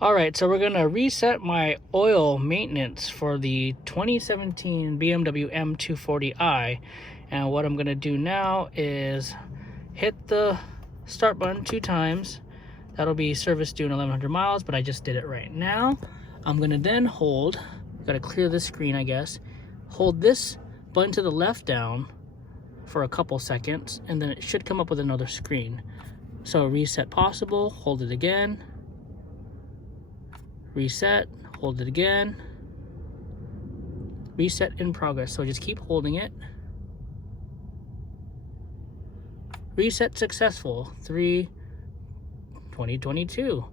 Alright, so we're gonna reset my oil maintenance for the 2017 BMW M240i. And what I'm gonna do now is hit the start button 2 times. That'll be service due in 1100 miles, but I just did it right now. I'm gonna then hold, gotta clear the screen I guess, hold this button to the left down for a couple seconds, and then it should come up with another screen. So reset possible, hold it again. Reset, hold it again. Reset in progress, so just keep holding it. Reset successful, 3/2022.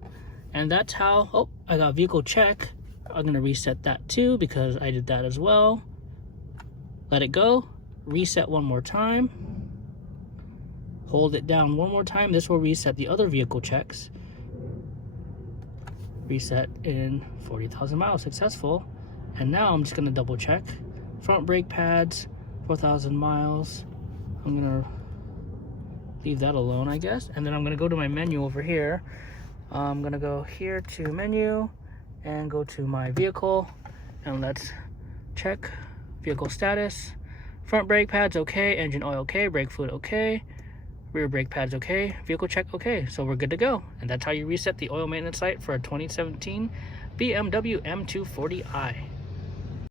And that's how, oh, I got vehicle check. I'm gonna reset that too because I did that as well. Let it go, reset one more time. Hold it down one more time. This will reset the other vehicle checks. Reset in 40,000 miles, successful. And now I'm just gonna double check. Front brake pads, 4,000 miles. I'm gonna leave that alone, I guess. And then I'm gonna go to my menu over here. I'm gonna go here to menu and go to my vehicle. And let's check vehicle status. Front brake pads, okay. Engine oil, okay. Brake fluid, okay. Rear brake pads okay, vehicle check okay, so we're good to go. And that's how you reset the oil maintenance light for a 2017 BMW M240i.